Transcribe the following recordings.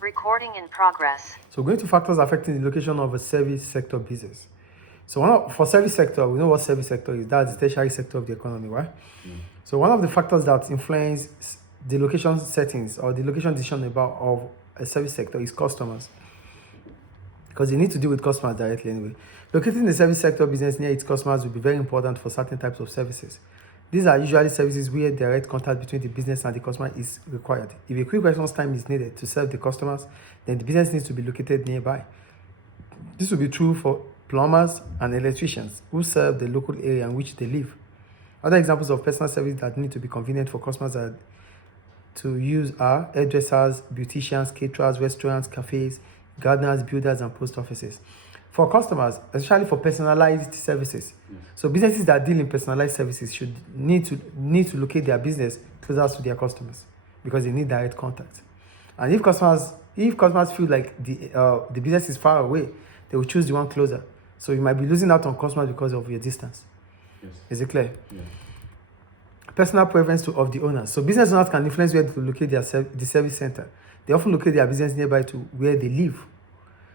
Recording in progress. So going to factors affecting the location of a service sector business. So for service sector, we know what service sector is. That's the tertiary sector of the economy, right? So one of the factors that influence the location settings or the location decision of a service sector is customers. Because you need to deal with customers directly anyway. Locating the service sector business near its customers will be very important for certain types of services. These are usually services where direct contact between the business and the customer is required. If a quick response time is needed to serve the customers, then the business needs to be located nearby. This will be true for plumbers and electricians who serve the local area in which they live. Other examples of personal service that need to be convenient for customers to use are hairdressers, beauticians, caterers, restaurants, cafes, gardeners, builders, and post offices. For customers, especially for personalized services, so businesses that deal in personalized services should need to locate their business closer to their customers because they need direct contact. And if customers feel like the business is far away, they will choose the one closer. So you might be losing out on customers because of your distance. Yes. Is it clear? Yeah. Personal preference of the owners. So business owners can influence where to locate the service center. They often locate their business nearby to where they live.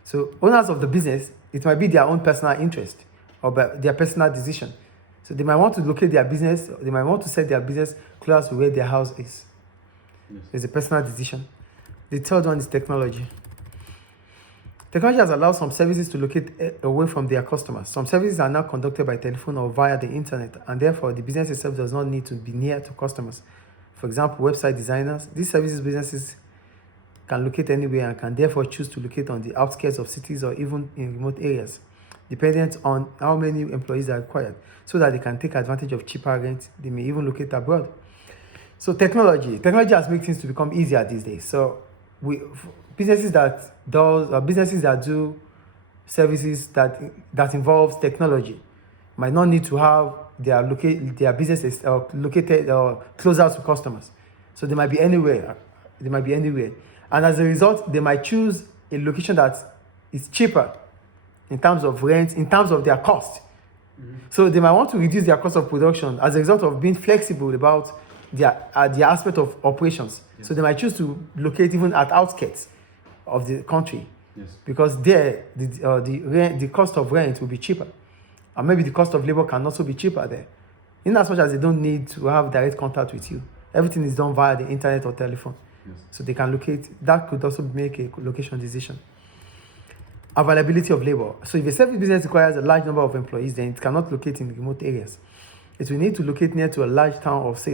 So owners of the business, it might be their own personal interest or their personal decision. So they might want to locate their business, they might want to set their business close to where their house is. Yes. It's a personal decision. The third one is technology. Technology has allowed some services to locate away from their customers. Some services are now conducted by telephone or via the internet, and therefore the business itself does not need to be near to customers. For example, website designers, these businesses can locate anywhere and can therefore choose to locate on the outskirts of cities or even in remote areas, dependent on how many employees are required, so that they can take advantage of cheaper rent. They may even locate abroad. So technology has made things to become easier these days. So businesses that do services that involves technology might not need to have their businesses located closer to customers. So they might be anywhere. And as a result, they might choose a location that is cheaper in terms of rent, in terms of their cost. Mm-hmm. So they might want to reduce their cost of production as a result of being flexible about their aspect of operations. Yes. So they might choose to locate even at outskirts of the country. Yes. Because there, the cost of rent will be cheaper. And maybe the cost of labor can also be cheaper there. In as much as they don't need to have direct contact with you. Everything is done via the internet or telephone. Yes. So they can locate. That could also make a location decision. Availability of labor. So if a service business requires a large number of employees, then it cannot locate in remote areas. It will need to locate near to a large town of, say,